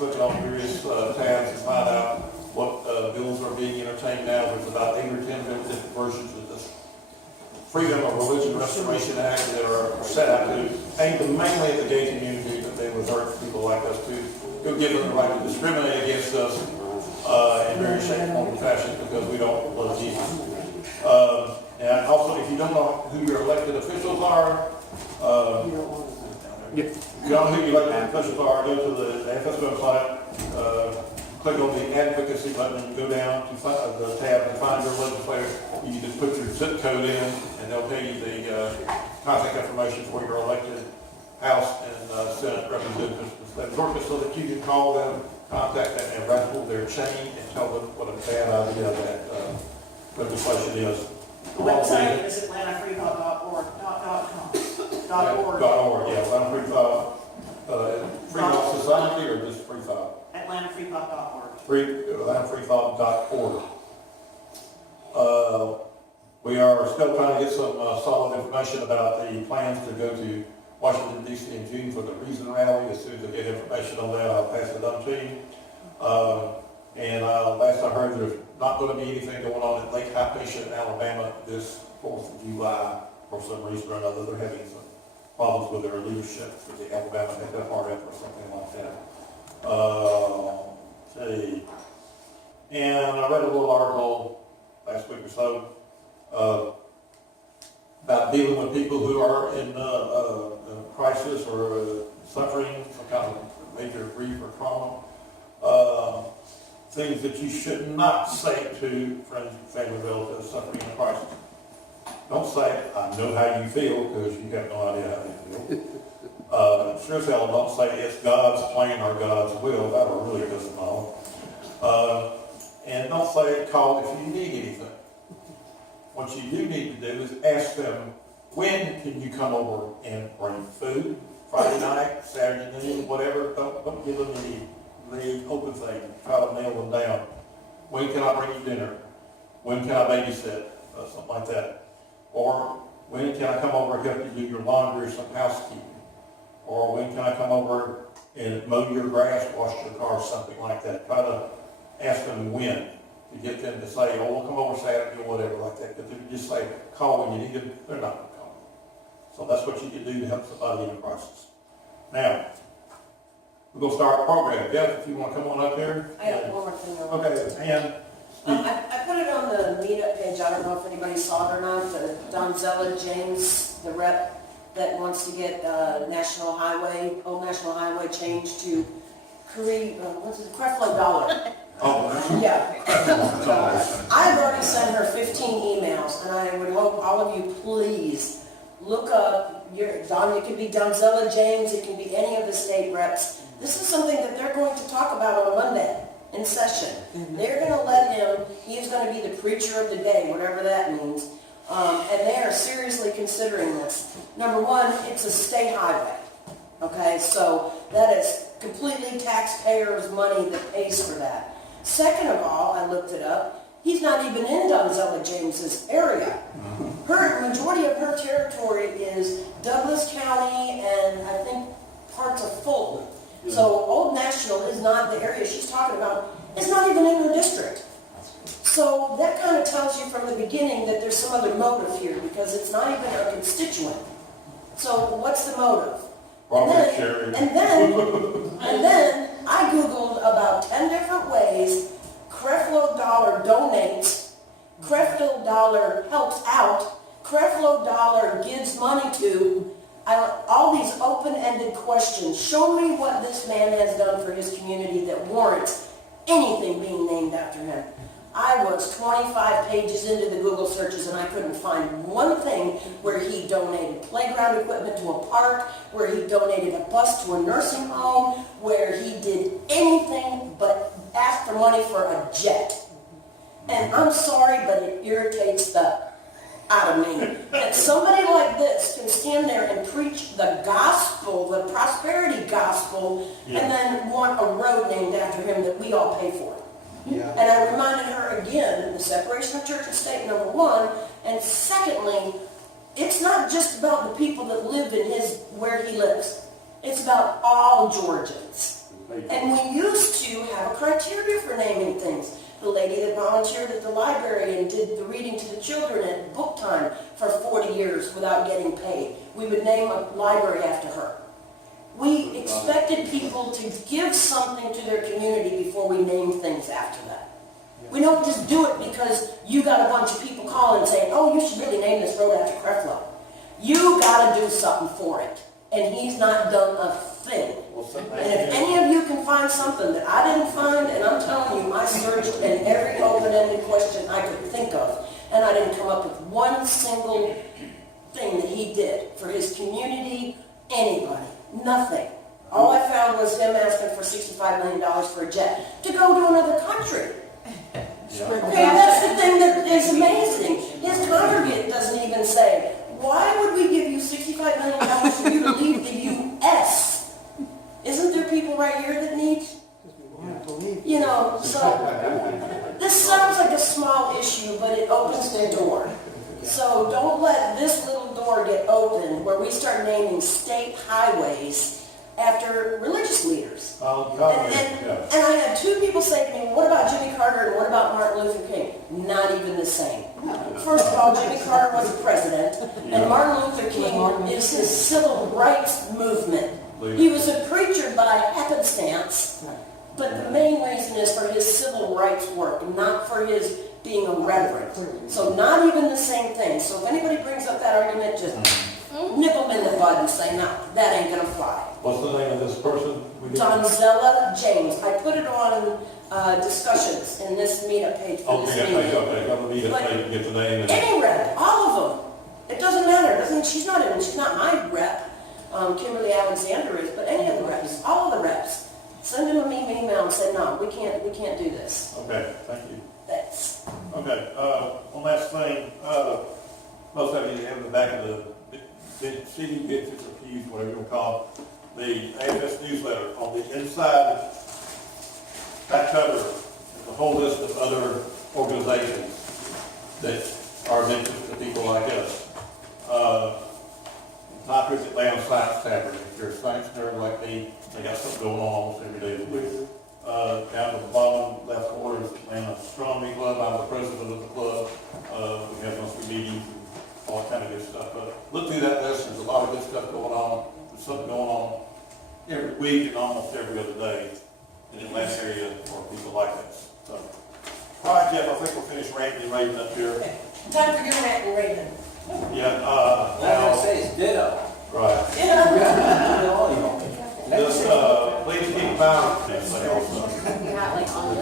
click on various tabs and find out what bills are being entertained now. There's about 8 or 10 different versions of this Freedom of Religion Restoration Act that are set out to aim mainly at the gay community, but they revert people like us to give them the right to discriminate against us in very shape, form, and fashion because we don't love Jesus. And also, if you don't know who your elected officials are, you don't know who your elected officials are, go to the AFS website, click on the advocacy button, and go down to the tab and find your legislator. You can just put your zip code in, and they'll tell you the contact information for your elected House and Senate representatives that work so that you can call them, contact them, and rattle their chain and tell them what a bad idea that legislation is. The website is atlantafreethought.org. Yeah, Atlanta Free Thought. Free Thought Society or just Free Thought? atlantafreethought.org. atlantafreethought.org. We are still trying to get some solid information about the plans to go to Washington, D.C. in June for the Reason Rally. As soon as I get information on that, I'll pass it on to you. And last I heard, there's not going to be anything going on at Lake Hypatia in Alabama this 4th of July for some reason or another. They're having some problems with their leadership for the Alabama FFRF or something like that. Let's see. And I read a little article last week or so about dealing with people who are in crisis or suffering some kind of major grief or trauma. Things that you should not say to friends, family, relatives suffering in a crisis. Don't say, I know how you feel, because you have no idea how they feel. Sure as hell don't say it's God's plan or God's will. That will really piss them off. And don't say call if you need anything. What you do need to do is ask them, when can you come over and bring food? Friday night, Saturday noon, whatever. Don't give them the open thing. Try to nail them down. When can I bring you dinner? When can I babysit? Something like that. Or when can I come over and help you do your laundry or some housekeeping? Or when can I come over and mow your grass, wash your car, something like that. Try to ask them when to get them to say, oh, we'll come over Saturday or whatever like that. Because if you just say, call when you need them, they're not going to call. So that's what you can do to help somebody in a crisis. Now, we're going to start a program. Jeff, if you want to come on up here. I have one more thing. Okay, and I put it on the meetup page. I don't know if anybody saw it or not. Donzella James, the rep that wants to get Old National Highway changed to Creflo Dollar. oh, Yeah. I've already sent her 15 emails, and I would hope all of you please look up it could be Donzella James, it can be any of the state reps. This is something that they're going to talk about on Monday in session. They're going to let him, he's going to be the preacher of the day, whatever that means. And they are seriously considering this. Number one, it's a state highway. Okay, so that is completely taxpayers' money that pays for that. Second of all, I looked it up, he's not even in Donzella James's area. Her majority of her territory is Douglas County and I think parts of Fulton. So Old National is not the area she's talking about. It's not even in her district. So that kind of tells you from the beginning that there's some other motive here because it's not even a constituent. So what's the motive? And then I Googled about 10 different ways Creflo Dollar donates, Creflo Dollar helps out, Creflo Dollar gives money to, all these open-ended questions. Show me what this man has done for his community that warrants anything being named after him. I was 25 pages into the Google searches and I couldn't find one thing where he donated playground equipment to a park, where he donated a bus to a nursing home, where he did anything but ask for money for a jet. And I'm sorry, but it irritates the out of me that somebody like this can stand there and preach the gospel, the prosperity gospel, and then want a road named after him that we all pay for. Yeah. And I reminded her again, the separation of church and state, number one, and secondly, it's not just about the people that live in where he lives. It's about all Georgians. And we used to have a criteria for naming things. The lady that volunteered at the library and did the reading to the children at book time for 40 years without getting paid. We would name a library after her. We expected people to give something to their community before we name things after that. We don't just do it because you got a bunch of people calling saying, oh, you should really name this road after Creflo. You got to do something for it. And he's not done a thing. And if any of you can find something that I didn't find, and I'm telling you, I searched in every open-ended question I could think of, and I didn't come up with one single thing that he did for his community, anybody, nothing. All I found was him asking for $65 million for a jet to go to another country. Okay, that's the thing that is amazing. His congregate doesn't even say, why would we give you $65 million for you to leave the U.S.? Isn't there people right here that need? You know, so this sounds like a small issue, but it opens the door. So don't let this little door get open where we start naming state highways after religious leaders. And I had two people say to me, what about Jimmy Carter and what about Martin Luther King? Not even the same. First of all, Jimmy Carter was a president, and Martin Luther King is his civil rights movement. He was a preacher by happenstance, but the main reason is for his civil rights work, not for his being a reverend. So not even the same thing. So if anybody brings up that argument, just nip them in the bud and say, no, that ain't going to fly. What's the name of this person? Donzella James. I put it on discussions in this meetup page for this meeting. Okay, go to the meetup page and get the name. Any rep, all of them. It doesn't matter. She's not my rep. Kimberly Alexander is, but any of the reps, all of the reps. Send them an email and say, no, we can't do this. Okay, thank you. Thanks. Okay, one last thing. Most of you have in the back of the CD bits or pews, whatever you want to call it, the AFS newsletter. On the inside back cover is a whole list of other organizations that are of interest to people like us. Top is Atlanta Science Tavern. If you're a science nerd like me, they got something going on almost every day of the week. Down at the bottom left corner is Atlanta Astronomy Club. I'm the president of the club. We have monthly meetings and all kind of good stuff. Look through that list. There's a lot of good stuff going on. There's something going on every week and almost every other day in the Atlanta area for people like us. So, all right, Jeff, I think we'll finish ranting and raving up here. Time for your rant and raving. Yeah, All I now, say is ditto. right. Just, please keep about it. You have like on the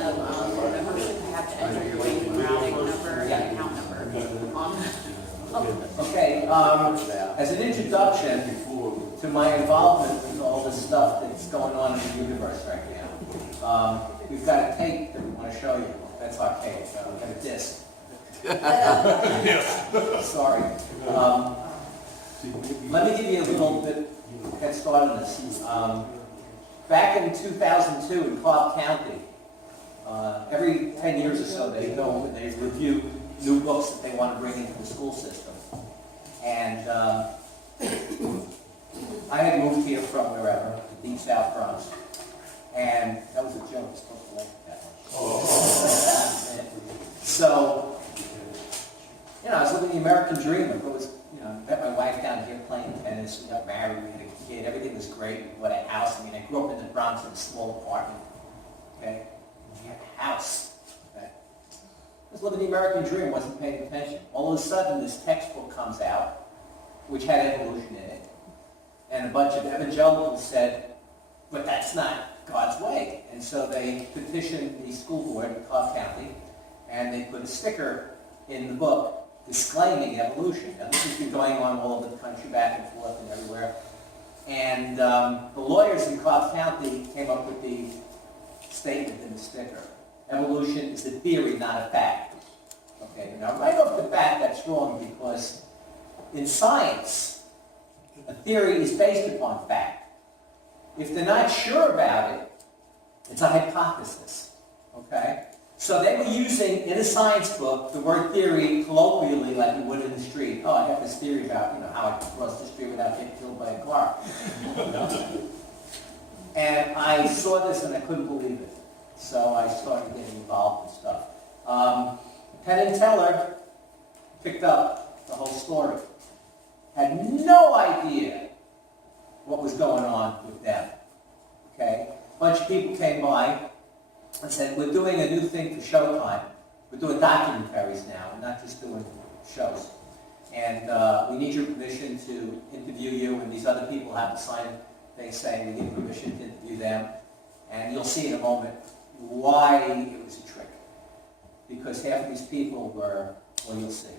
membership, you have to enter your wage and routing number and account number. Okay, as an introduction to my involvement with all this stuff that's going on in the universe right now, we've got a tape that we want to show you. That's our tape, so we've got a disc. Sorry. Let me give you a little bit head start on this. Back in 2002 in Cobb County, every 10 years or so they go and they review new books that they want to bring into the school system. And I had moved here from wherever, the deep South Bronx, and that was a joke. I was supposed to like that one. So, you know, I was living the American dream. I was, you know, met my wife down here playing tennis. We got married. We had a kid. Everything was great. We bought a house. I mean, I grew up in the Bronx in a small apartment. Okay, we had a house. Okay, I was living the American dream. Wasn't paying attention. All of a sudden, this textbook comes out, which had evolution in it, and a bunch of evangelicals said, "But that's not God's way." And so they petitioned the school board in Cobb County, and they put a sticker in the book disclaiming evolution. Now, this has been going on all over the country, back and forth and everywhere. And the lawyers in Cobb County came up with the statement in the sticker. Evolution is a theory, not a fact. Okay, now right off the bat, that's wrong because in science, a theory is based upon fact. If they're not sure about it, it's a hypothesis. Okay? So they were using, in a science book, the word theory colloquially like you would in the street. Oh, I have this theory about, you know, how I can cross the street without getting killed by a car. And I saw this and I couldn't believe it. So I started getting involved in stuff. Penn and Teller picked up the whole story. Had no idea what was going on with them. Okay? A bunch of people came by and said, we're doing a new thing for Showtime. We're doing documentaries now, and not just doing shows. And we need your permission to interview you, and these other people have to sign a thing saying we need permission to interview them. And you'll see in a moment why it was a trick. Because half of these people were, well, you'll see.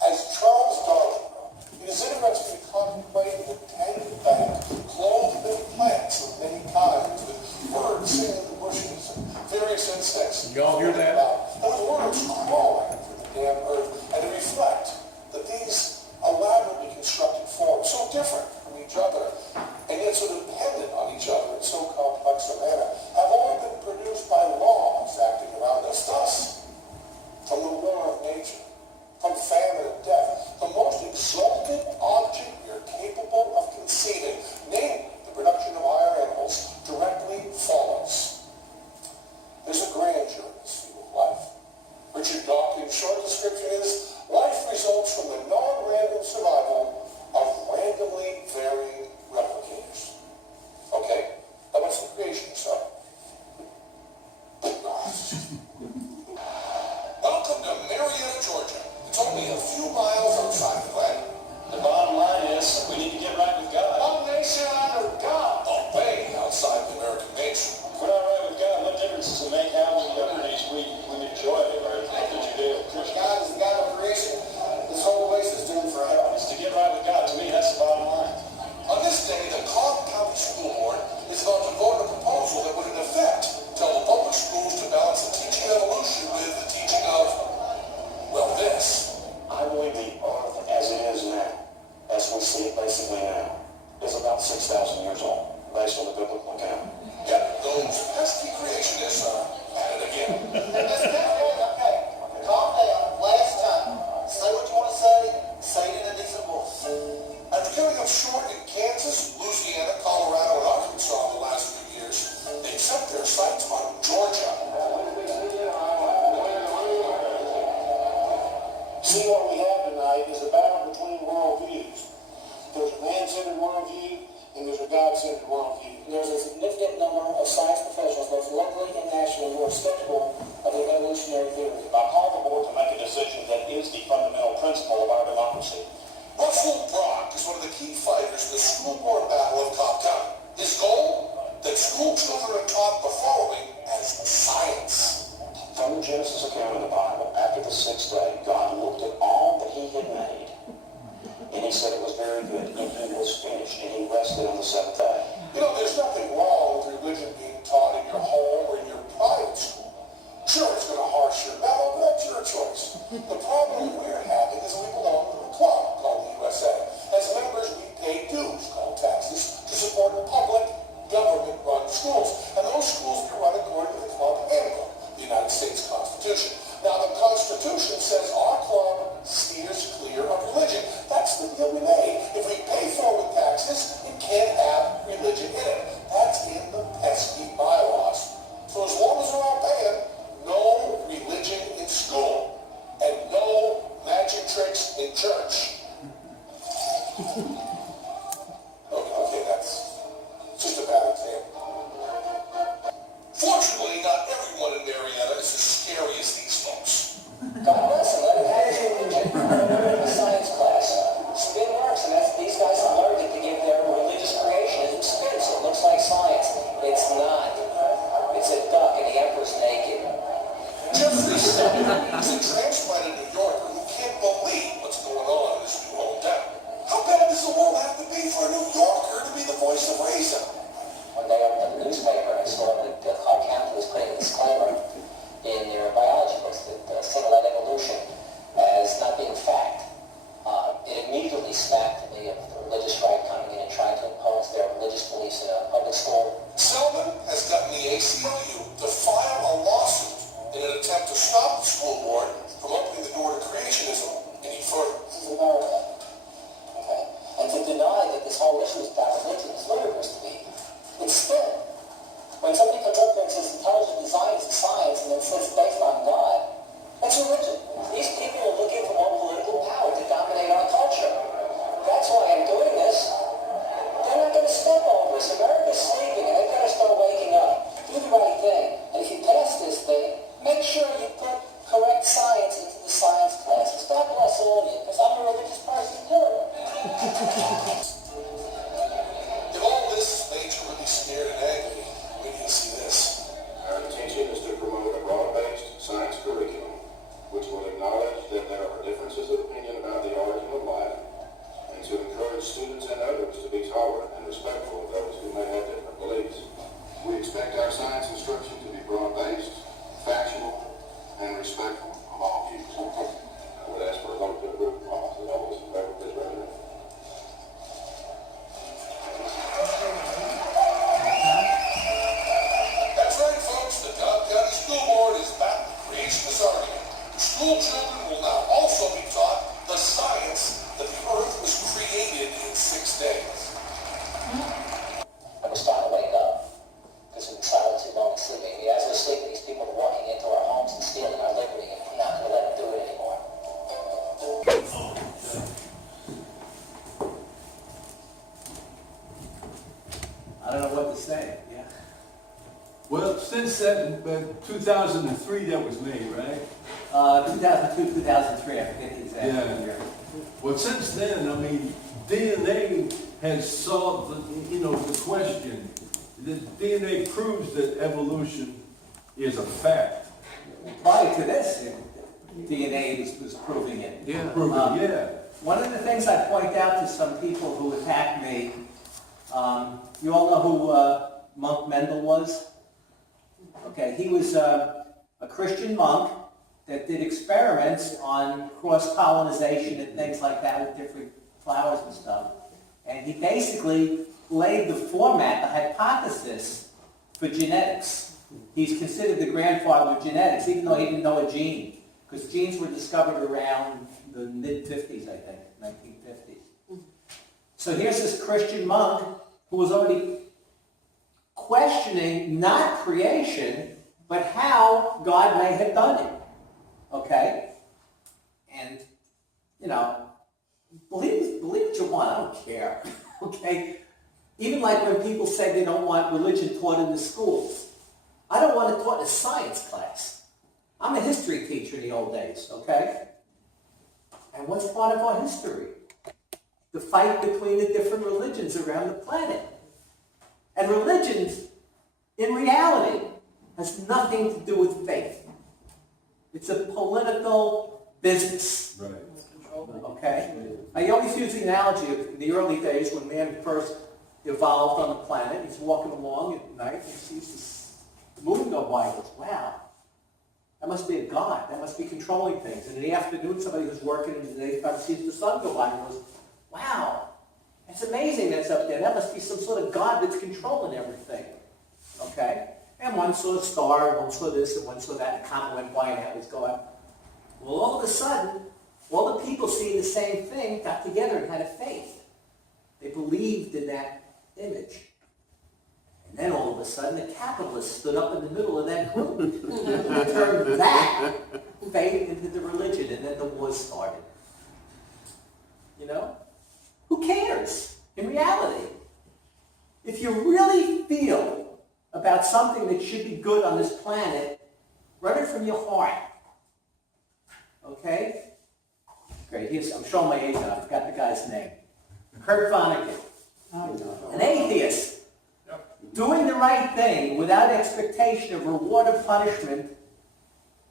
As Charles Darwin, it is interesting to contemplate the tangled bag, clothed in plants of many kinds, with birds singing in the bushes and various insects. Y'all hear that? And with worms crawling through the damp earth, and to reflect that these elaborately constructed forms, so different from each other, and yet so dependent on each other in so complex a manner, have only been produced by laws acting around us. Thus, from the war of nature, from famine and death, the most exalted object we are capable of conceiving, namely the production of higher animals, directly follows. There's a grandeur in this view of life. Richard Dawkins' short description is, life results from the non-random survival of randomly varying replicators. Okay, now what's the creation side? Welcome to Marietta, Georgia. It's only a few miles outside Atlanta. The bottom line is, we need to get right with God. One nation under God. Obey outside the American nation. If we're not right with God, what difference does it make how many liberties we enjoy or think that you do? God is the God of creation. This whole place is doomed for hell. It's to get right with God. To me, that's the bottom line. On this day, the Cobb County School Board is about to vote a proposal that would in effect tell the public schools to balance the teaching of evolution with the teaching of, well, this. I believe the earth as it is now, as we see it basically now, is about 6,000 years old, based on the biblical account. Yet those pesky creationists are at it again. Okay, calm down. Last time. Say what you want to say. Say it in a decent voice. After coming up short in Kansas, Louisiana, Colorado, and Arkansas in the last few years, they set their sights on Georgia. See, what we have tonight is a battle between worldviews. There's a man-centered worldview, and there's a God-centered worldview. There's a significant number of science professionals, both locally and nationally, who are skeptical of the evolutionary theory. I call the board to make a decision that is the fundamental principle of our democracy. Russell Brock is one of the key fighters in the school board battle of Cobb County. His goal? That school children are taught the following as science. From the Genesis account in the Bible, after the sixth day, God looked at all that he had made, and he said it was very good, and he was finished, and he rested on the seventh day. You know, there's nothing wrong with religion being taught in your home or in your private school. Sure, it's going to harsh your mellow, but that's your choice. The problem we're having is we belong to a club called the USA. As members, we pay dues called taxes to support public, government-run schools. And those schools are run according to the club handbook, the United States Constitution. Now, the Constitution says our club steers clear of religion. That's the deal we made. If we pay for it with taxes, it can't have religion in it. That's in the pesky bylaws. So as long as we're all paying, no religion in school and no magic tricks in church. Okay, that's just a bad example. Fortunately, not everyone in Marietta is as scary as these folks. God bless them. Let them have a science class. Spin works, and these guys are allergic to give their religious creationism spin, so it looks like science. It's not. It's a duck, and the emperor's naked. Jeffrey Selman is a transplanted New Yorker who can't believe what's going on in his new hometown. How bad does the world have to be for a New Yorker to be the voice of reason? When they opened up the newspaper, I saw that Cobb County was putting a disclaimer in their biology books that singled out evolution as not being fact. It immediately smacked me of the religious right coming in and trying to impose their religious beliefs in a public school. Selman has gotten the ACLU to truth about religion is ludicrous to me. It's spin. When somebody comes up there and says intelligent design is a science and then says it's based on God, that's religion. These people are looking for more political power to dominate our culture. That's why I'm doing this. They're not going to step over us. America's sleeping and they've got to start waking up. Do the right thing. And if you pass this thing, make sure you put correct science into the science classes. God bless all of you, because I'm a religious person too. If all this made you really scared and angry, wait till you see this. Our intention is to promote a broad-based science curriculum which will acknowledge that there are differences of opinion about the origin of life and to encourage students and others to be tolerant and respectful of those who may have different beliefs. We expect our science instruction to be broad-based, factual, and respectful of all views. I would ask for a vote to approve the policy. All those in favor, please raise your hand. That's right, folks. The Cobb County School Board is back with creationist argument. School children will now also be taught the science that the earth was created in 6 days. I was trying to wake up because we've been silent too long and sleeping. As we're sleeping, these people are walking into our homes and stealing our liberty, and I'm not going to let them do it anymore. I don't know what to say, yeah. Well, since that, 2003 that was made, right? 2002, 2003, I forget the exact Yeah. year. Well, since then, I mean, DNA has solved, the question. The DNA proves that evolution is a fact. Prior to this, DNA was proving it. Proven, yeah. One of the things I point out to some people who attack me, you all know who Monk Mendel was? Okay, he was a Christian monk that did experiments on cross-pollinization and things like that with different flowers and stuff. And he basically laid the format, the hypothesis for genetics. He's considered the grandfather of genetics, even though he didn't know a gene, because genes were discovered around the mid-50s, I think, 1950s. So here's this Christian monk who was already questioning not creation, but how God may have done it. Okay? And, believe what you want, I don't care. Okay? Even like when people say they don't want religion taught in the schools. I don't want it taught in a science class. I'm a history teacher in the old days, okay? And what's part of our history? The fight between the different religions around the planet. And religions, in reality, has nothing to do with faith. It's a political business. Right. Okay? I always use the analogy of in the early days when man first evolved on the planet. He's walking along at night and he sees this moon go by and goes, wow, that must be a god. That must be controlling things. And in the afternoon, somebody who's working in the daytime sees the sun go by and goes, wow, it's amazing that's up there. That must be some sort of god that's controlling everything. Okay? And one saw a star, one saw this, and one saw that, and a comet went by and that was going. Well, all of a sudden, all the people seeing the same thing got together and had a faith. They believed in that image. And then all of a sudden, the capitalists stood up in the middle of that group and turned that faith into the religion, and then the wars started. Who cares in reality? If you really feel about something that should be good on this planet, run it from your heart. Okay? Great. I'm showing my age now. I forgot the guy's name. Kurt Vonnegut. An atheist. Doing the right thing without expectation of reward or punishment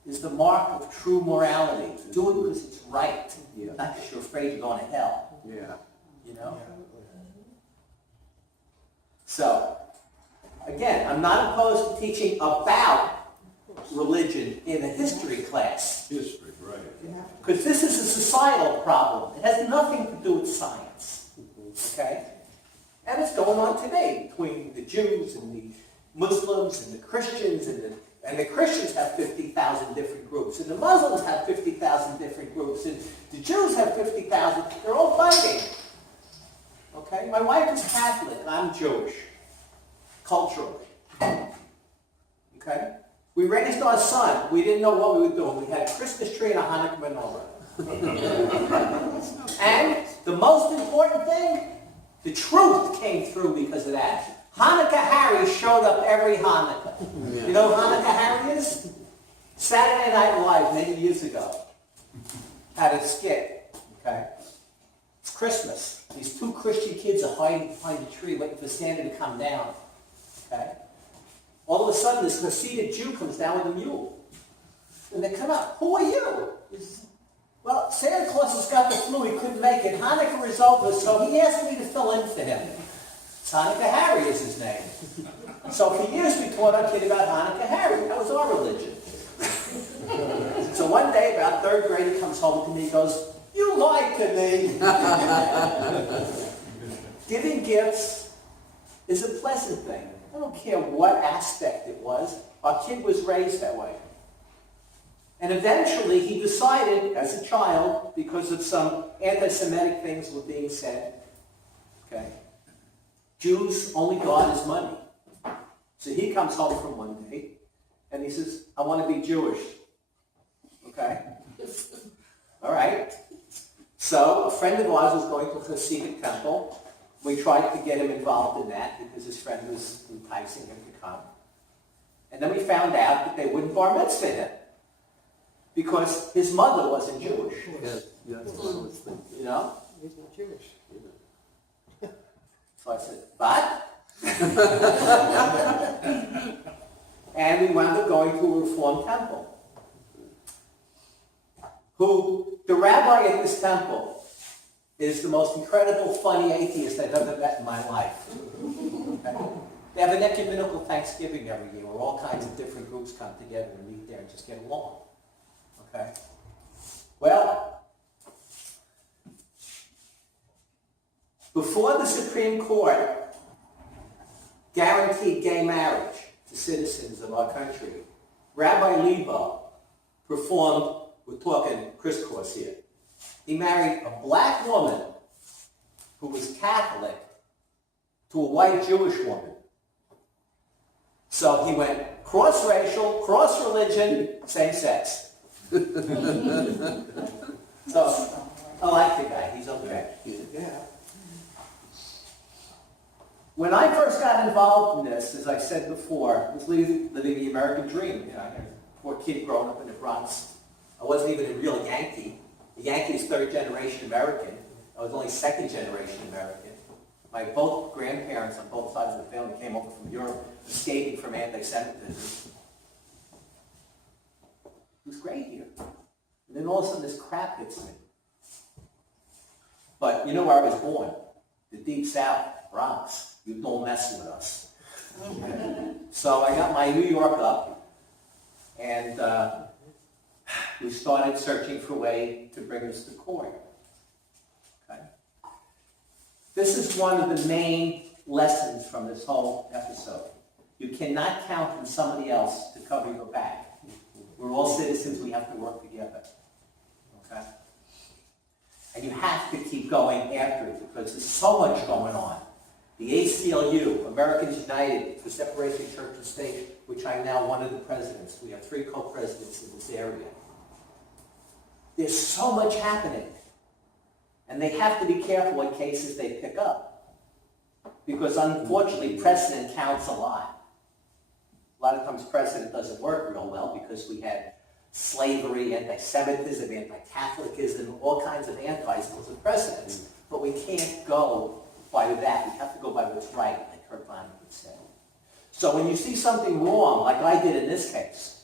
is the mark of true morality. Do it because it's right. Not because you're afraid you're going to hell. Yeah. So, again, I'm not opposed to teaching about religion in a history class. History, right. Because this is a societal problem. It has nothing to do with science. Okay? And it's going on today between the Jews and the Muslims and the Christians. And the Christians have 50,000 different groups. And the Muslims have 50,000 different groups. And the Jews have 50,000. They're all fighting. Okay? My wife is Catholic, I'm Jewish, culturally. Okay? We raised our son. We didn't know what we were doing. We had a Christmas tree and a Hanukkah menorah. And the most important thing, the truth came through because of that. Hanukkah Harry showed up every Hanukkah. You know who Hanukkah Harry is? Saturday Night Live many years ago had a skit. Okay? It's Christmas. These two Christian kids are hiding behind the tree waiting for Santa to come down. Okay? All of a sudden, this Hasidic Jew comes down with a mule. And they come out, who are you? He says, well, Santa Claus has got the flu, he couldn't make it. Hanukkah is over, so he asked me to fill in for him. Hanukkah Harry is his name. So for years we taught our kid about Hanukkah Harry. That was our religion. So one day, about third grade, he comes home to me and goes, you lied to me. Giving gifts is a pleasant thing. I don't care what aspect it was. Our kid was raised that way. And eventually he decided, as a child, because of some anti-Semitic things were being said, okay, Jews only God is money. So he comes home from one day, and he says, I want to be Jewish. Okay? All right. So a friend of ours was going to a Hasidic temple. We tried to get him involved in that because his friend was enticing him to come. And then we found out that they wouldn't bar mitzvah him because his mother wasn't Jewish. You know? He's not Jewish. So I said, but? And we wound up going to a Reformed temple. The rabbi at this temple is the most incredible, funny atheist I've ever met in my life. Okay? They have an ecumenical Thanksgiving every year where all kinds of different groups come together and meet there and just get along. Okay? Well, before the Supreme Court guaranteed gay marriage to citizens of our country, Rabbi Lebo performed, we're talking crisscross here, he married a black woman who was Catholic to a white Jewish woman. So he went cross-racial, cross-religion, same sex. So I like the guy. He's okay. Yeah. When I first got involved in this, as I said before, I was living the American dream. You know, I had a poor kid growing up in the Bronx. I wasn't even a real Yankee. The Yankee is third-generation American. I was only second-generation American. My both grandparents on both sides of the family came over from Europe, escaping from anti-Semitism. It was great here. And then all of a sudden this crap hits me. But you know where I was born? The Deep South, Bronx. You don't mess with us. So I got my New York up, and we started searching for a way to bring us to court. Okay? This is one of the main lessons from this whole episode. You cannot count on somebody else to cover your back. We're all citizens, we have to work together. Okay? And you have to keep going after it because there's so much going on. The ACLU, Americans United for Separation of Church and State, which I'm now one of the presidents. We have 3 co-presidents in this area. There's so much happening. And they have to be careful what cases they pick up. Because unfortunately, precedent counts a lot. A lot of times precedent doesn't work real well because we had slavery, anti-Semitism, anti-Catholicism, all kinds of antis because of precedents. But we can't go by that. We have to go by what's right, like Kurt Vonnegut would say. So when you see something wrong, like I did in this case,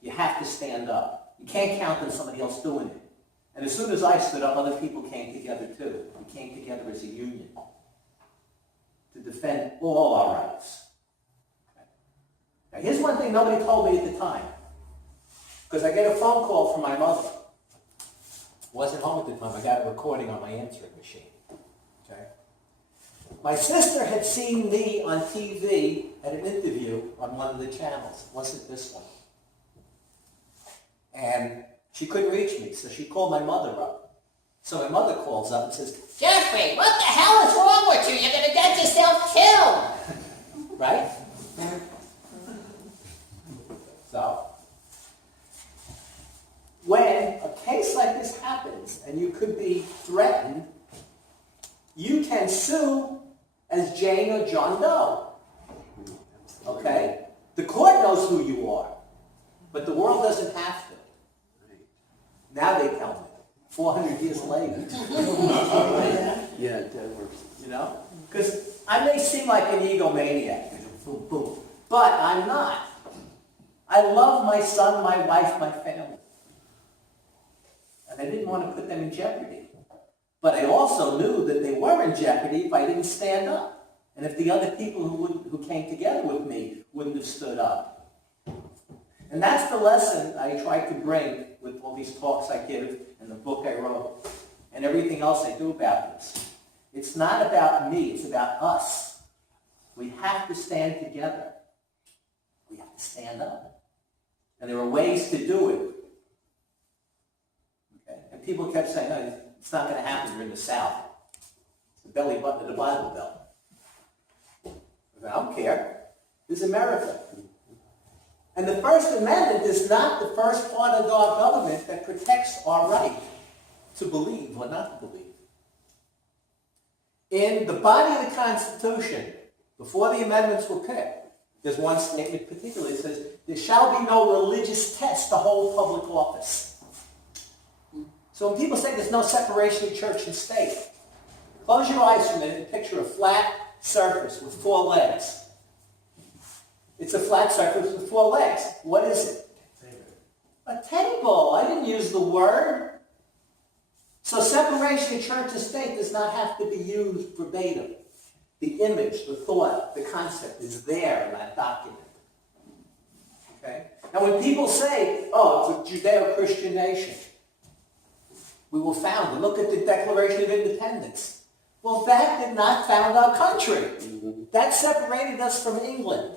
you have to stand up. You can't count on somebody else doing it. And as soon as I stood up, other people came together too. We came together as a union to defend all our rights. Okay. Now here's one thing nobody told me at the time. Because I get a phone call from my mother. Wasn't home at the time. I got a recording on my answering machine. Okay. My sister had seen me on TV at an interview on one of the channels. It wasn't this one. And she couldn't reach me, so she called my mother up. So my mother calls up and says, Jeffrey, what the hell is wrong with you? You're going to get yourself killed. Right? So, when a case like this happens and you could be threatened, you can sue as Jane or John Doe. Okay? The court knows who you are, but the world doesn't have to. Now they tell me, 400 years later. Yeah, that works. You know? Because I may seem like an egomaniac, boom, boom, but I'm not. I love my son, my wife, my family. And I didn't want to put them in jeopardy. But I also knew that they were in jeopardy if I didn't stand up. And if the other people who came together with me wouldn't have stood up. And that's the lesson I try to bring with all these talks I give and the book I wrote and everything else I do about this. It's not about me, it's about us. We have to stand together. We have to stand up. And there are ways to do it. Okay? And people kept saying, no, it's not going to happen, you're in the South. It's the belly button of the Bible Belt. I don't care. This is America. And the First Amendment is not the first part of our government that protects our right to believe or not to believe. In the body of the Constitution, before the amendments were picked, there's one statement particularly that says, there shall be no religious test to hold public office. So when people say there's no separation of church and state, close your eyes for a minute and picture a flat surface with four legs. It's a flat surface with four legs. What is it? A table. I didn't use the word. So separation of church and state does not have to be used verbatim. The image, the thought, the concept is there in that document. Okay? Now when people say, oh, it's a Judeo-Christian nation, we were founded. Look at the Declaration of Independence. Well, that did not found our country. That separated us from England.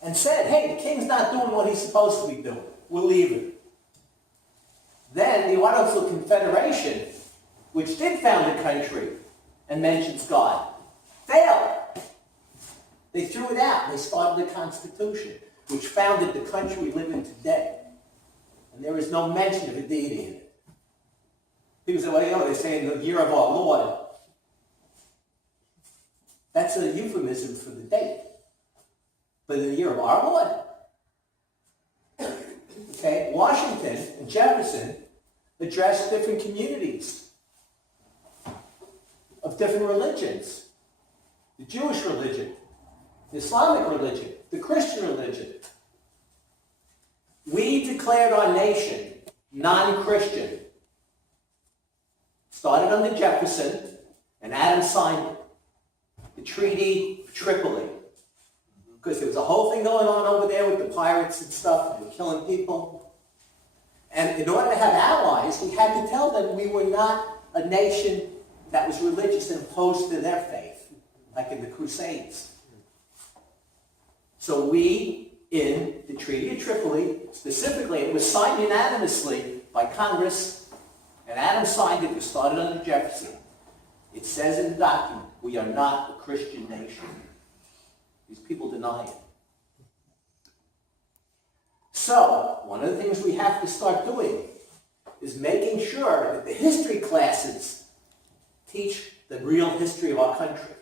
And said, hey, the king's not doing what he's supposed to be doing. We'll leave it. Then the Articles of Confederation, which did found a country and mentions God, failed. They threw it out. They started the Constitution, which founded the country we live in today. And there is no mention of a deity in it. People say, well, you know, they say in the year of our Lord. That's a euphemism for the date. But in the year of our Lord. Okay, Washington and Jefferson addressed different communities of different religions. The Jewish religion, the Islamic religion, the Christian religion. We declared our nation non-Christian. Started under Jefferson, and Adams signed it. The Treaty of Tripoli. Because there was a whole thing going on over there with the pirates and stuff, and they were killing people. And in order to have allies, we had to tell them we were not a nation that was religious and opposed to their faith, like in the Crusades. So we, in the Treaty of Tripoli, specifically, it was signed unanimously by Congress, and Adams signed it. It was started under Jefferson. It says in the document, we are not a Christian nation. These people deny it. So, one of the things we have to start doing is making sure that the history classes teach the real history of our country.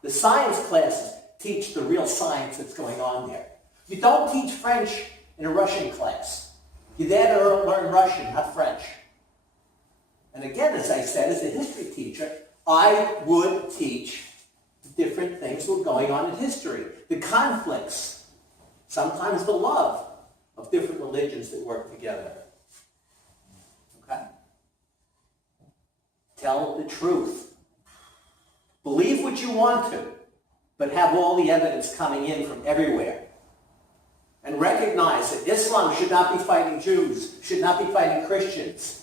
The science classes teach the real science that's going on there. You don't teach French in a Russian class. You're there to learn Russian, not French. And again, as I said, as a history teacher, I would teach different things that were going on in history. The conflicts, sometimes the love of different religions that work together. Okay? Tell the truth. Believe what you want to, but have all the evidence coming in from everywhere. And recognize that Islam should not be fighting Jews, should not be fighting Christians.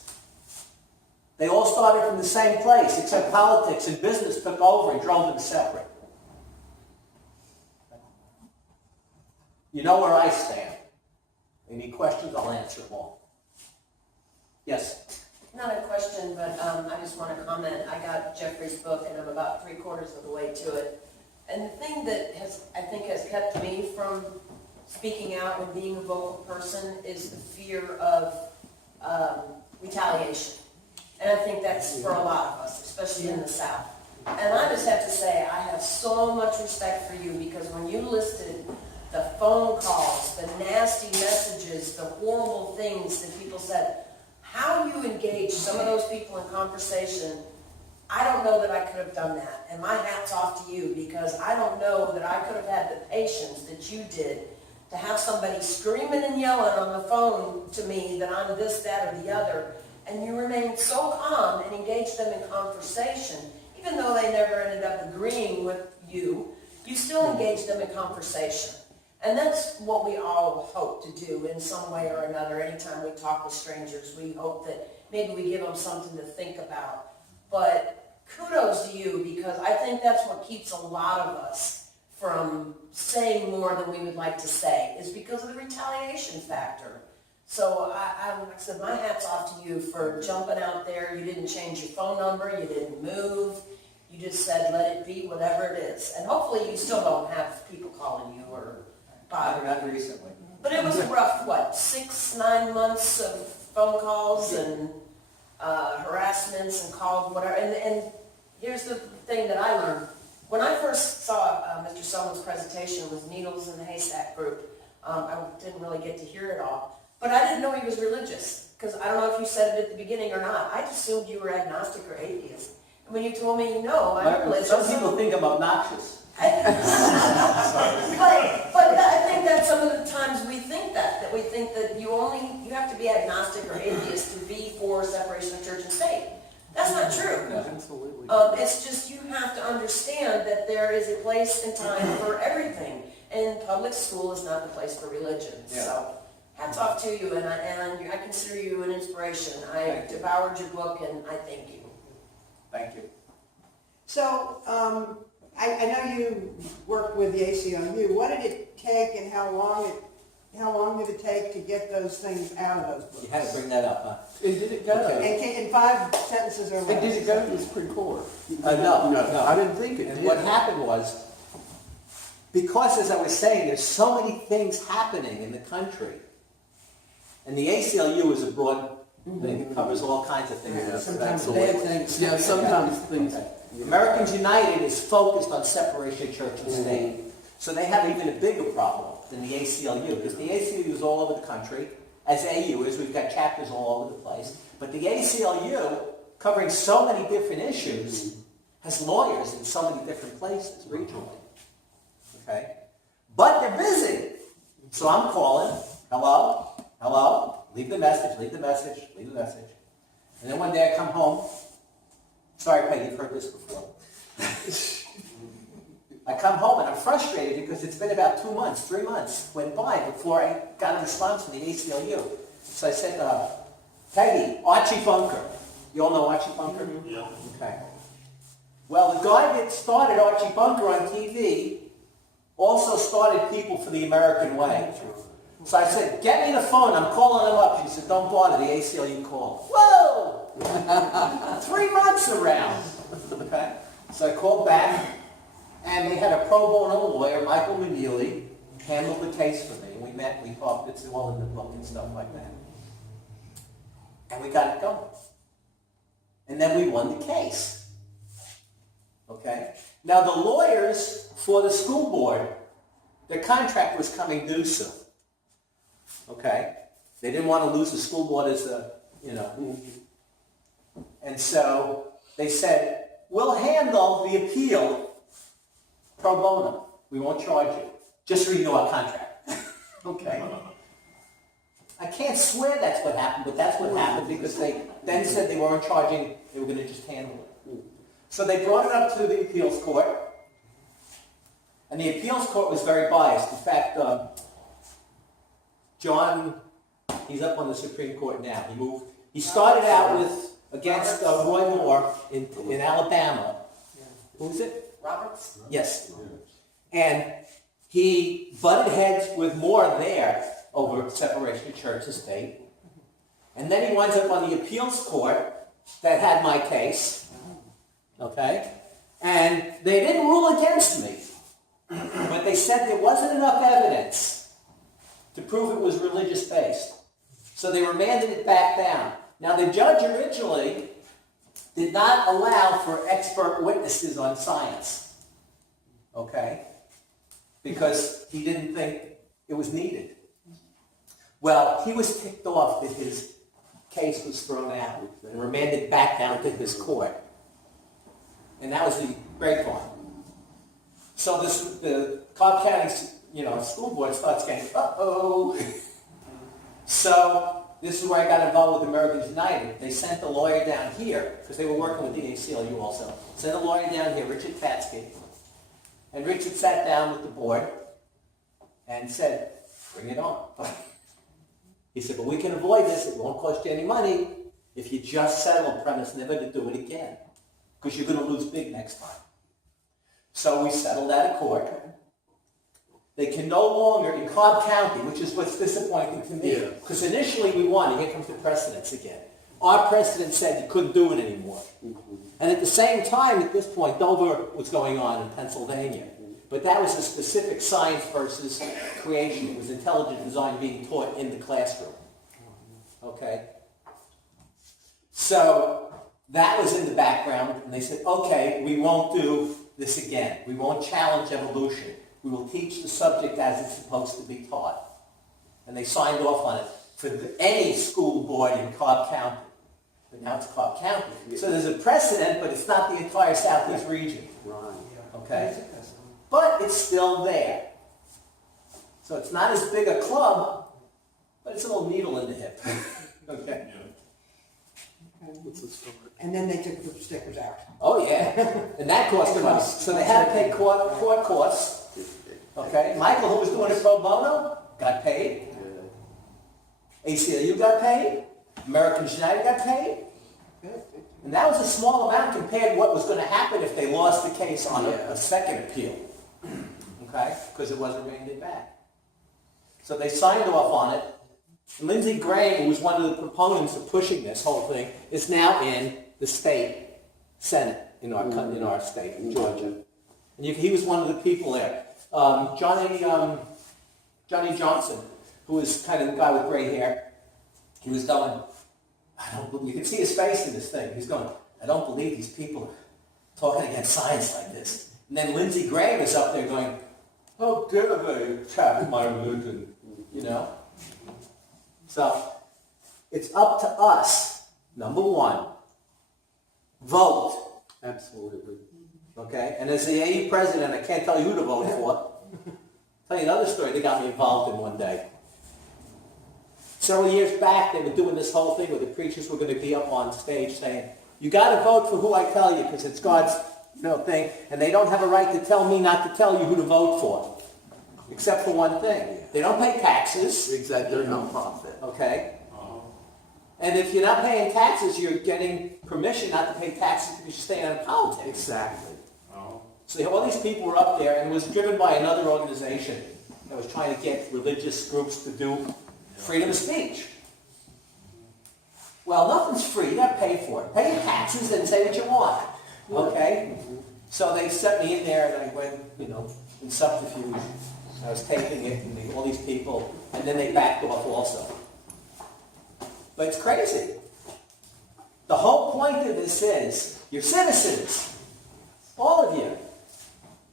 They all started from the same place, except politics and business took over and drove them separate. You know where I stand. Any questions, I'll answer them all. Yes? Not a question, but I just want to comment. I got Jeffrey's book and I'm about 3/4 of the way to it. And the thing that I think has kept me from speaking out and being a vocal person is the fear of retaliation. And I think that's for a lot of us, especially in the South. And I just have to say, I have so much respect for you because when you listed the phone calls, the nasty messages, the horrible things that people said, how you engage some of those people in conversation, I don't know that I could have done that. And my hat's off to you because I don't know that I could have had the patience that you did to have somebody screaming and yelling on the phone to me that I'm this, that, or the other. And you remained so calm and engaged them in conversation. Even though they never ended up agreeing with you, you still engaged them in conversation. And that's what we all hope to do in some way or another. Anytime we talk with strangers, we hope that maybe we give them something to think about. But kudos to you because I think that's what keeps a lot of us from saying more than we would like to say is because of the retaliation factor. So like I said, my hat's off to you for jumping out there. You didn't change your phone number. You didn't move. You just said, let it be whatever it is. And hopefully you still don't have people calling you or bothering you. Not recently. But it was a rough, 6-9 months of phone calls and harassments and calls, whatever. And here's the thing that I learned. When I first saw Mr. Selman's presentation with Needles in the Haystack group, I didn't really get to hear it all. But I didn't know he was religious, because I don't know if you said it at the beginning or not. I just assumed you were agnostic or atheist. And when you told me, no, I'm religious. Some people think I'm obnoxious. But I think that some of the times we think that we think that you have to be agnostic or atheist to be for separation of church and state. That's not true. Absolutely. It's just you have to understand that there is a place and time for everything. And public school is not the place for religion. Yeah. So hats off to you, and I consider you an inspiration. I devoured your book, and I thank you. Thank you. So, I know you worked with the ACLU. What did it take and how long did it take to get those things out of those books? You had to bring that up, huh? And did it go? And in 5 sentences or less. And did it go to the Supreme Court? No. I didn't think it And did. what happened was, because as I was saying, there's so many things happening in the country, and the ACLU is a broad thing. It covers all kinds of things. Yeah, Sometimes absolutely. bad things. Yeah, sometimes things. Okay. Americans United is focused on separation of church and state. So they have even a bigger problem than the ACLU, because the ACLU is all over the country, as AU is. We've got chapters all over the place. But the ACLU, covering so many different issues, has lawyers in so many different places regionally. Okay? But they're busy. So I'm calling, hello, leave the message. And then one day I come home. Sorry, Peggy, you've heard this before. I come home and I'm frustrated because it's been about 2 months, 3 months went by before I got a response from the ACLU. So I said, Peggy, Archie Bunker. You all know Archie Bunker? Yeah. Okay. Well, the guy that started Archie Bunker on TV also started People for the American Way. So I said, get me the phone, I'm calling him up. She said, don't bother, the ACLU called. Whoa! 3 months around. Okay? So I called back, and they had a pro bono lawyer, Michael McNeely, handled the case for me. We met, we talked, it's all in the book and stuff like that. And we got it going. And then we won the case. Okay? Now the lawyers for the school board, their contract was coming due soon. Okay? They didn't want to lose the school board as a, And so they said, we'll handle the appeal pro bono. We won't charge you. Just renew our contract. Okay? I can't swear that's what happened, but that's what happened because they then said they weren't charging, they were going to just handle it. So they brought it up to the appeals court, and the appeals court was very biased. In fact, John, he's up on the Supreme Court now. He started out against Roy Moore in Alabama. Who's it? Roberts? Yes. And he butted heads with Moore there over separation of church and state. And then he winds up on the appeals court that had my case, okay? And they didn't rule against me, but they said there wasn't enough evidence to prove it was religious-based. So they remanded it back down. Now, the judge originally did not allow for expert witnesses on science, okay? Because he didn't think it was needed. Well, he was ticked off that his case was thrown out and remanded back down to his court. And that was the grapevine. So the Cobb County, school board starts getting, uh-oh. So this is where I got involved with Americans United. They sent a lawyer down here, because they were working with the ACLU also. Sent a lawyer down here, Richard Fatsky. And Richard sat down with the board and said, bring it on. He said, but we can avoid this. It won't cost you any money if you just settle a premise never to do it again, because you're going to lose big next time. So we settled out of court. They can no longer, in Cobb County, which is what's disappointing to me, because initially we won, and here comes the precedence again. Our precedent said you couldn't do it anymore. And at the same time, at this point, Dover was going on in Pennsylvania. But that was a specific science versus creation. It was intelligent design being taught in the classroom. Okay? So that was in the background, and they said, okay, we won't do this again. We won't challenge evolution. We will teach the subject as it's supposed to be taught. And they signed off on it for any school board in Cobb County. But now it's Cobb County. So there's a precedent, but it's not the entire southeast region. Right. Okay? But it's still there. So it's not as big a club, but it's a little needle in the hip. Okay? What's the story? And then they took the stickers out. Oh, yeah. And that cost them money. So they had to pay court costs. Okay? Michael, who was doing it pro bono, got paid. ACLU got paid. Americans United got paid. And that was a small amount compared to what was going to happen if they lost the case on a second appeal. Okay? Because it wasn't remanded back. So they signed off on it. And Lindsey Graham, who was one of the proponents of pushing this whole thing, is now in the state Senate in our state, in Georgia. And he was one of the people there. Johnny Johnson, who was kind of the guy with gray hair, he was going, you can see his face in this thing. He's going, I don't believe these people are talking against science like this. And then Lindsey Graham is up there going, how dare they attack my religion, So, it's up to us, number one, vote. Absolutely. Okay? And as the AU president, I can't tell you who to vote for. Tell you another story they got me involved in one day. Several years back, they were doing this whole thing where the preachers were going to be up on stage saying, you got to vote for who I tell you because it's God's thing, and they don't have a right to tell me not to tell you who to vote for, except for one thing. They don't pay taxes. Exactly. They're non-profit. Okay? And if you're not paying taxes, you're getting permission not to pay taxes because you're staying out of politics. Exactly. So all these people were up there, and it was driven by another organization that was trying to get religious groups to do freedom of speech. Well, nothing's free. You got to pay for it. Pay your taxes and say what you want. Okay? So they set me in there, and I went, in subterfuge. I was taping it, and all these people, and then they backed off also. But it's crazy. The whole point of this is, you're citizens. All of you.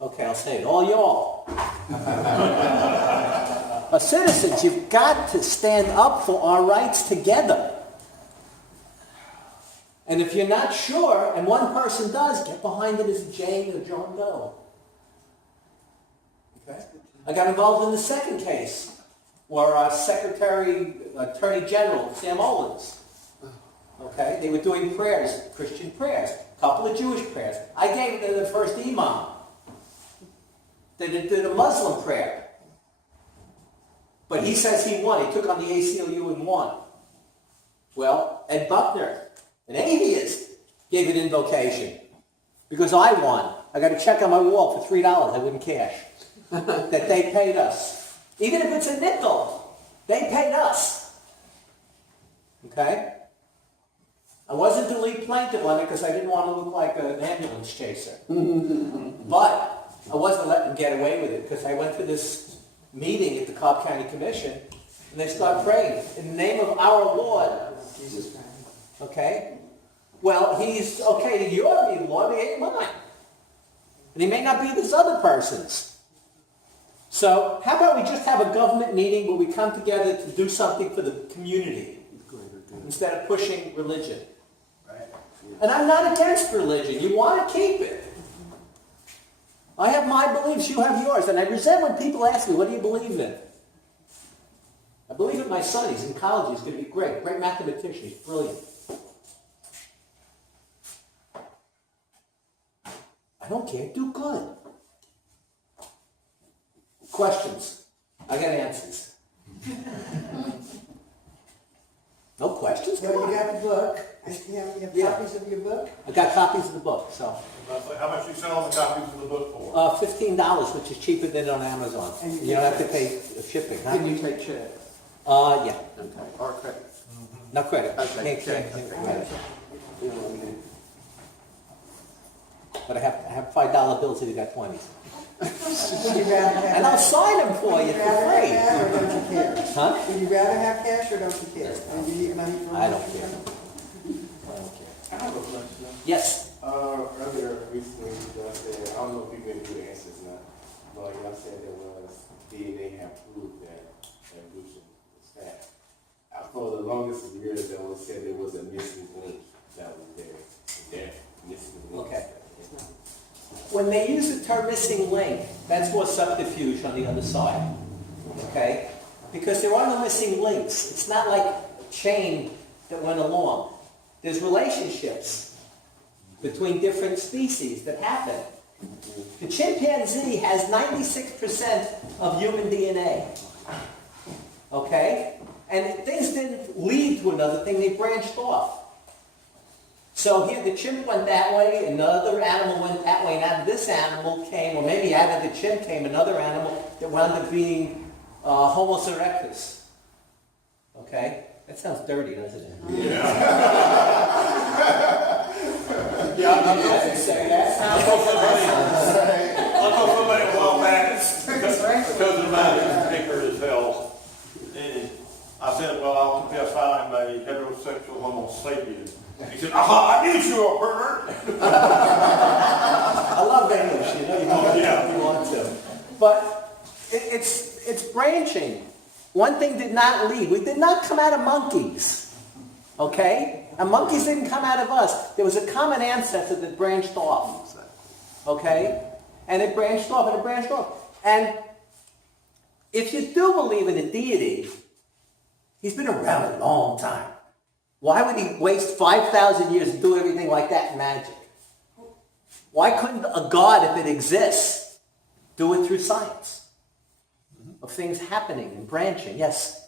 Okay, I'll say it. All y'all. As citizens, you've got to stand up for our rights together. And if you're not sure, and one person does, get behind it as Jane or John Doe. Okay? I got involved in the second case, where our Attorney General, Sam Owens, okay, they were doing prayers, Christian prayers, a couple of Jewish prayers. I gave them the first imam. They did a Muslim prayer. But he says he won. He took on the ACLU and won. Well, Ed Buckner, an atheist, gave an invocation. Because I won. I got a check on my wall for $3. I wouldn't cash. That they paid us. Even if it's a nickel, they paid us. Okay? I wasn't the lead plaintiff on it because I didn't want to look like an ambulance chaser. But I wasn't letting them get away with it because I went to this meeting at the Cobb County Commission and they start praying in the name of our Lord. Okay? Well, he's okay to your be Lord, he ain't mine. And he may not be this other person's. So how about we just have a government meeting where we come together to do something for the community instead of pushing religion? And I'm not against religion. You want to keep it. I have my beliefs, you have yours. And I resent when people ask me, what do you believe in? I believe in my son. He's in college. He's going to be great. Great mathematician. He's brilliant. I don't care. Do good. Questions? I got answers. No questions? Come Well, on. you got the book. You have Yeah. copies of your book? I got copies of the book, so How much you selling the copies of the book for? $15, which is cheaper than on Amazon. And you You don't have to get pay shipping, huh? Can you take checks? Yeah. Okay. Or credit? No credit. Okay, Can't check. credit. But I have $5 bills if you got 20s. Would you rather have And I'll that? sign them for you Would you for rather free. have that or don't you care? Huh? Would you rather have cash or don't you care? And you need money from? I don't care. I don't care. I have a question. Yes. Earlier recently, y'all said, I don't know if you can do the answers now, but y'all said there was DNA have proved that evolution was fact. For the longest years, there was said there was a missing link that was there. That missing link. Okay. When they use the term missing link, that's more subterfuge on the other side. Okay? Because there are no missing links. It's not like a chain that went along. There's relationships between different species that happen. The chimpanzee has 96% of human DNA. Okay? And things didn't lead to another thing, they branched off. So here the chimp went that way, another animal went that way, and out of this animal came, or maybe out of the chimp came another animal that wound up being Homo erectus. Okay? That sounds dirty, doesn't it? Yeah. Yeah, I'm not going to say that. I know somebody a while back, because of mine, thicker as hell. And I said, well, I'll confess I'm a heterosexual homo sapien. He said, aha, I knew you were a pervert. I love English, you know, you can Yeah. if you want to. But it's branching. One thing did not lead. We did not come out of monkeys. Okay? And monkeys didn't come out of us. There was a common ancestor that branched off. Okay? And it branched off and it branched off. And if you do believe in a deity, he's been around a long time. Why would he waste 5,000 years and do everything like that in magic? Why couldn't a God, if it exists, do it through science? Of things happening and branching. Yes?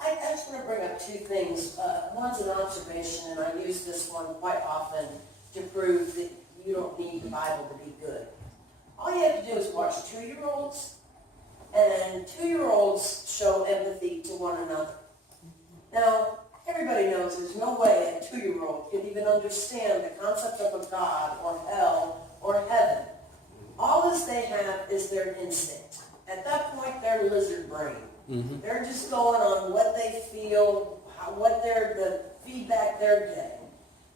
I just want to bring up two things. One's an observation, and I use this one quite often to prove that you don't need the Bible to be good. All you have to do is watch 2-year-olds, and 2-year-olds show empathy to one another. Now, everybody knows there's no way a 2-year-old can even understand the concept of a God or hell or heaven. All as they have is their instinct. At that point, they're lizard brain. Mm-hmm. They're just going on what they feel, the feedback they're getting.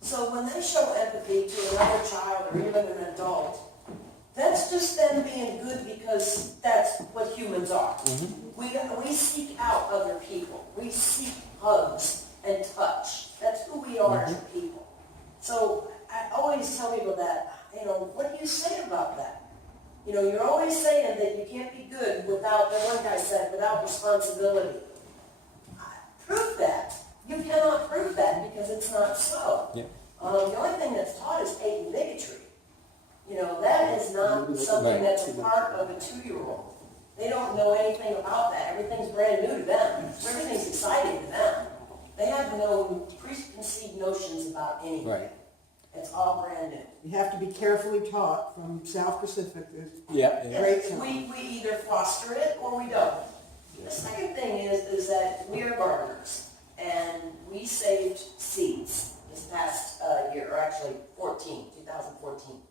So when they show empathy to another child or even an adult, that's just them being good because that's what humans are. Mm-hmm. We seek out other people. We seek hugs and touch. That's who we are as people. So I always tell people that, what do you say about that? You're always saying that you can't be good without, the one guy said, without responsibility. Prove that. You cannot prove that because it's not so. Yeah. The only thing that's taught is hate and bigotry. That is not something that's a part of a 2-year-old. They don't know anything about that. Everything's brand new to them. So everything's exciting to them. They have no preconceived notions about anything. Right. It's all brand new. You have to be carefully taught from South Pacific. Great. We either foster it or we don't. The second thing is that we are gardeners. and we saved seeds this past year, or actually 2014.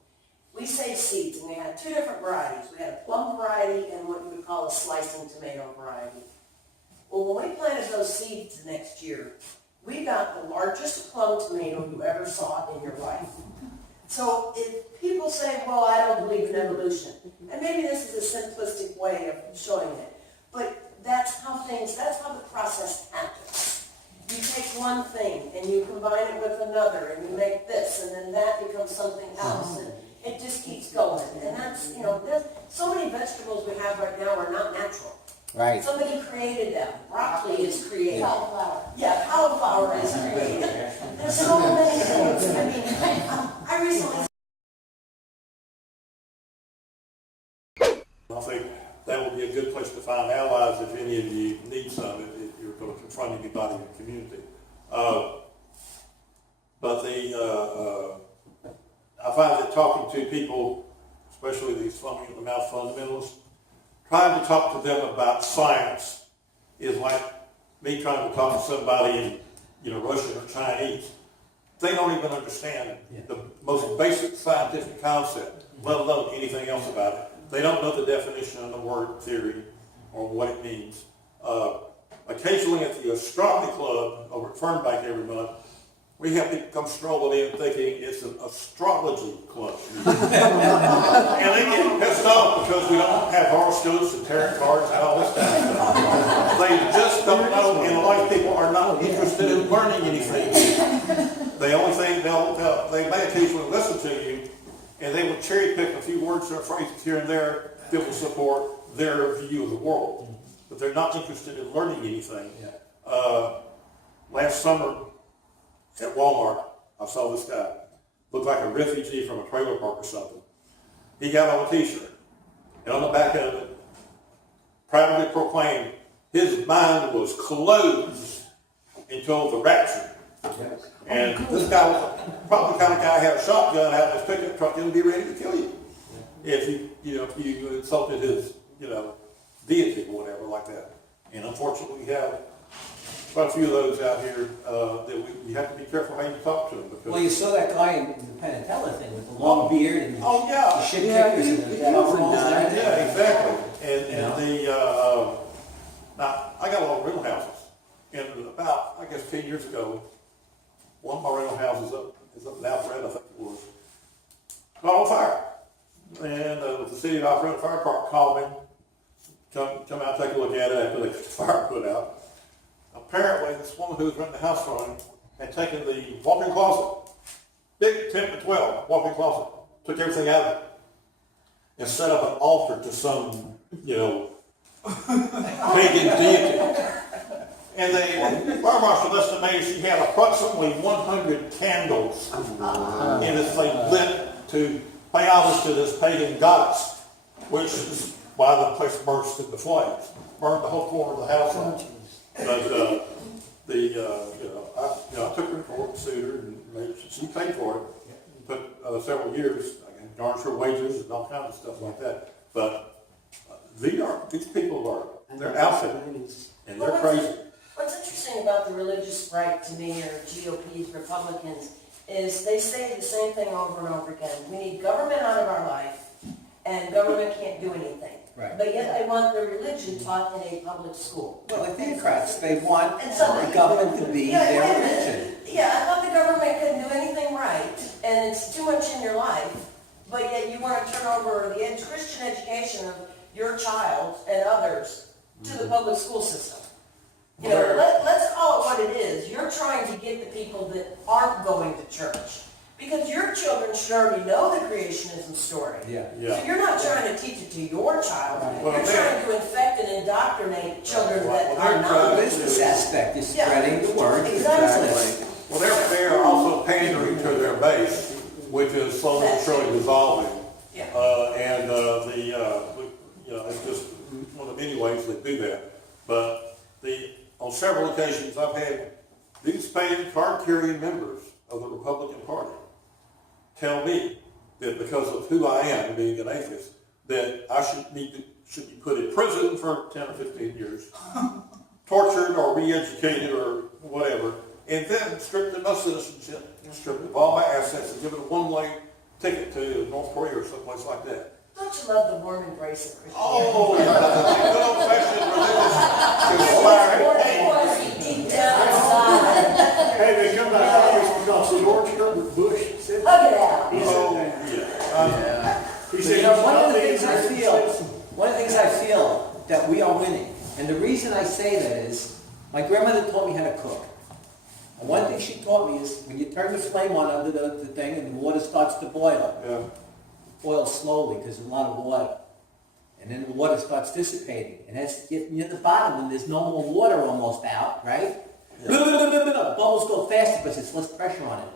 We saved seeds, and we had two different varieties. We had a plum variety and what you would call a slicing tomato variety. Well, when we planted those seeds next year, we got the largest plum tomato you ever saw in your life. So if people say, well, I don't believe in evolution, and maybe this is a simplistic way of showing it, but that's how the process happens. You take one thing and you combine it with another and you make this and then that becomes something else and it just keeps going. And that's, there's so many vegetables we have right now are not natural. Right. Somebody created them. Broccoli is created. Cauliflower. Yeah, cauliflower is created. There's so many things. I mean, I recently... I think that would be a good place to find allies if any of you need some, if you're going to confront anybody in the community. I find that talking to people, especially these foaming-at-the-mouth fundamentalists, trying to talk to them about science is like me trying to talk to somebody in, Russian or Chinese. They don't even understand the most basic scientific concept, let alone anything else about it. They don't know the definition of the word theory or what it means. Occasionally at the astronomy club over at Fernbank every month, we have people come strolling in thinking it's an astrology club. And they get pissed off because we don't have horoscopes and tarot cards and all this kind of stuff. They just don't know, and a lot of people are not interested in learning anything. The only thing they may occasionally listen to you, and they will cherry pick a few words or phrases here and there that will support their view of the world. But they're not interested in learning anything. Last summer at Walmart, I saw this guy. Looked like a refugee from a trailer park or something. He got on a t-shirt, and on the back of it, proudly proclaimed his mind was closed until the rapture. And this guy was probably the kind of guy who had a shotgun out in his pickup truck and would be ready to kill you if you insulted his deity or whatever like that. And unfortunately, we have quite a few of those out here that you have to be careful how you talk to them. Because Well, you saw that guy in the Penatella thing with the long beard and yeah. the shit kickers and the overalls and everything. Yeah, exactly. And now I got a lot of rental houses. And about, 10 years ago, one of my rental houses is up in Alfred, I think it was, caught on fire. And the city of Alfred Fire Department called me, come out and take a look at it after they got the fire put out. Apparently, this woman who was renting the house from him had taken the walk-in closet, big 10 to 12 walk-in closet, took everything out of it, and set up an altar to some, pagan deity. And the fire marshal estimated she had approximately 100 candles in this thing lit to pay homage to this pagan goddess, which is why the place burst into flames, burned the whole corner of the house up. But I took her to court, sued her, and she paid for it. Took several years, garnished her wages and all kinds of stuff like that. But these people they're out there, and they're crazy. What's interesting about the religious right to me, or GOP's, Republicans, is they say the same thing over and over again. We need government out of our life, and government can't do anything. Right. But yet they want their religion taught in a public school. Well, the theocrats, they want And the government to be their religion. Yeah, I thought the government couldn't do anything right, and it's too much in your life, but yet you want to turn over the Christian education of your child and others to the public school system. Let's call it what it is. You're trying to get the people that aren't going to church. Because your children should already know the creationism story. Yeah. So you're not trying to teach it to your child. Well, you're trying to infect and indoctrinate children that are not. The business aspect is spreading the word. Exactly. Well, they're also pandering to their base, which is slowly but surely dissolving. Yeah. It's just one of the many ways they do that. But on several occasions, I've had these paid card-carrying members of the Republican Party tell me that because of who I am, being an atheist, that I should be put in prison for 10 or 15 years tortured or re-educated or whatever, and then stripped of my citizenship, stripped of all my assets, and given a one-way ticket to North Korea or someplace like that. Don't you love the warm embrace of Christianity? Oh, good old-fashioned religious conspiring. Deep down inside. Hey, they come back out here because George Herbert Bush said. Hug it out. He said that. He said, You know, one of the things I feel that we are winning, and the reason I say that is, my grandmother taught me how to cook. And one thing she taught me is, when you turn the flame on under the thing and the water starts to boil, boil slowly because there's a lot of water. And then the water starts dissipating. And that's getting near the bottom when there's no more water almost out, right? Bubbles go faster because there's less pressure on it.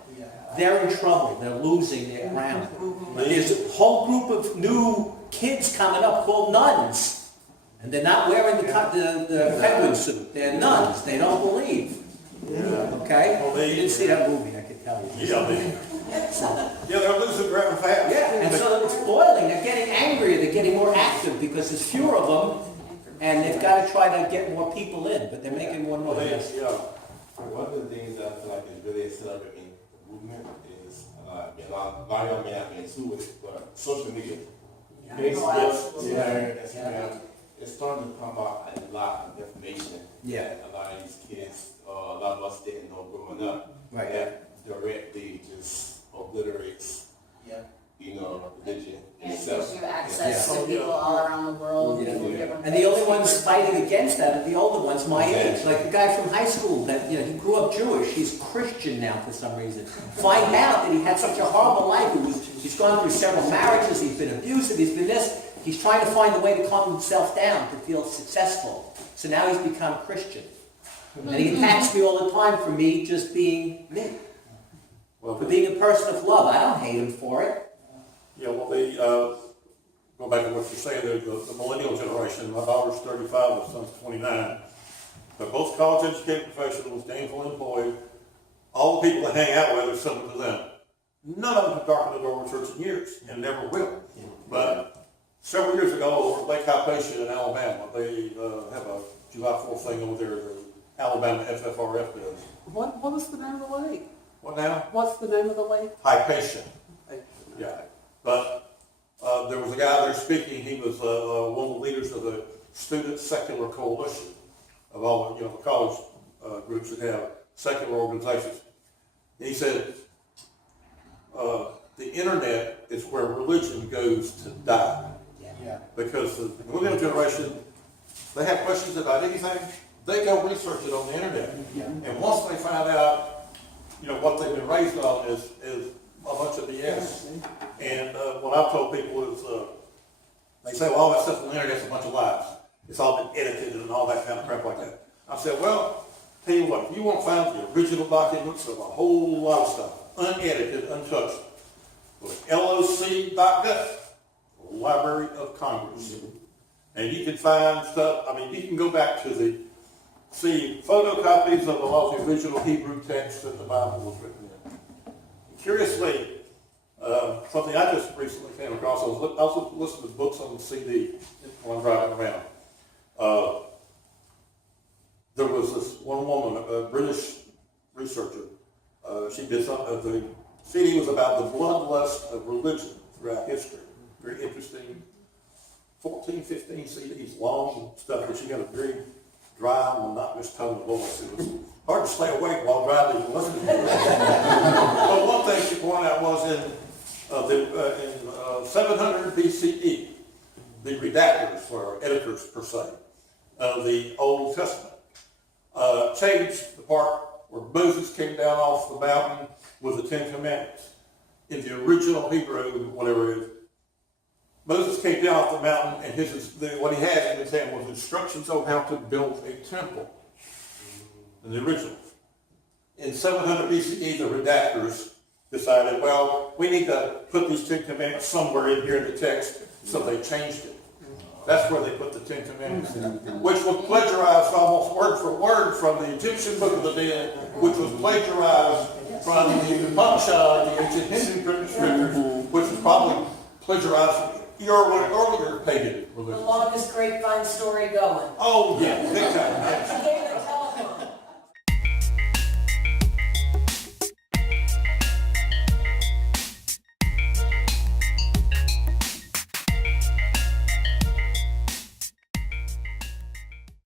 They're in trouble. They're losing their ground. There's a whole group of new kids coming up called nuns. And they're not wearing the penguin suit. They're nuns. They don't believe. Okay? Well, you didn't see that movie, I can tell you. They're losing ground fast. Yeah, and so it's boiling. They're getting angrier. They're getting more active because there's fewer of them, and they've got to try to get more people in, but they're making more noise. One of the things that I feel like is really accelerating the movement is, a lot of y'all may not be into it, but social media. Facebook, Twitter, Instagram, it's starting to come out a lot of information that a lot of these kids, a lot of us didn't know growing up. Right. That directly just obliterates, religion And it itself. gives you access to people all around the world. And the only ones fighting against that are the older ones my age. Like the guy from high school that, he grew up Jewish. He's Christian now for some reason. Find out that he had such a horrible life. He's gone through several marriages. He's been abusive. He's been this. He's trying to find a way to calm himself down, to feel successful. So now he's become Christian. And he attacks me all the time for me just being me. For being a person of love. I don't hate him for it. Yeah, well, go back to what you're saying, the millennial generation, my daughter's 35, my son's 29. They're both college-educated professionals, gainfully employed. All the people that hang out with are similar to them. None of them have darkened the door of church in years, and never will. But several years ago, over at Lake Hypatia in Alabama, they have a July 4th thing over there, the Alabama FFRF does. What was the name of the lake? What now? What's the name of the lake? Hypatia. Yeah. But there was a guy there speaking. He was one of the leaders of the Student Secular Coalition of all the college groups that have secular organizations. And he said the internet is where religion goes to die. Because the millennial generation, they have questions about anything, they go research it on the internet. And once they find out, what they've been raised on is a bunch of BS. And what I've told people is, they say, well, all that stuff on the internet is a bunch of lies. It's all been edited and all that kind of crap like that. I said, well, tell you what, if you want to find the original documents of a whole lot of stuff, unedited, untouched, go to loc.gov, Library of Congress. And you can find stuff, you can go back to see photocopies of a lot of the original Hebrew text that the Bible was written in. Curiously, something I just recently came across, I was also listening to books on CD when I'm driving around. There was this one woman, a British researcher. She did something. The CD was about the bloodlust of religion throughout history. Very interesting. 14, 15 CDs, long stuff, but she got a very dry, monotonous tone of voice. It was hard to stay awake while driving and listening to it. But one thing she pointed out was in 700 BCE, the redactors, or editors per se, of the Old Testament, changed the part where Moses came down off the mountain with the Ten Commandments. In the original Hebrew, whatever it is, Moses came down off the mountain, and what he had in his hand was instructions on how to build a temple. In the original. In 700 BCE, the redactors decided, well, we need to put these Ten Commandments somewhere in here in the text, so they changed it. That's where they put the Ten Commandments in, which was plagiarized almost word for word from the Egyptian Book of the Dead, which was plagiarized from the Upanishad, the ancient Hindu scriptures, which was probably plagiarized your earlier pagan The religion. longest grapevine story going. Oh, yeah, big time, yes. She gave